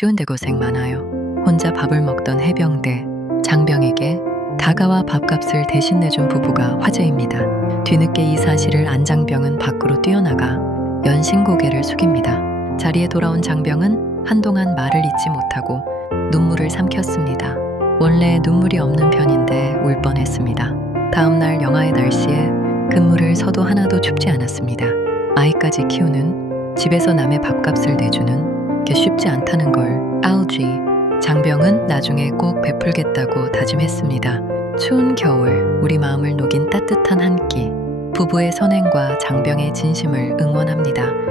추운데 고생 많아요. 혼자 밥을 먹던 해병대 장병에게 다가와 밥값을 대신 내준 부부가 화제입니다. 뒤늦게 이 사실을 안 장병은 밖으로 뛰어나가 연신 고개를 숙입니다. 자리에 돌아온 장병은 한동안 말을 잇지 못하고 눈물을 삼켰습니다. 원래 눈물이 없는 편인데 울 뻔했습니다. 다음날 영하의 날씨에 근무를 서도 하나도 춥지 않았습니다. 아이까지 키우는 집에서 남의 밥값을 내주는 게 쉽지 않다는 걸 알지 장병은 나중에 꼭 베풀겠다고 다짐했습니다. 추운 겨울 우리 마음을 녹인 따뜻한 한 끼 부부의 선행과 장병의 진심을 응원합니다.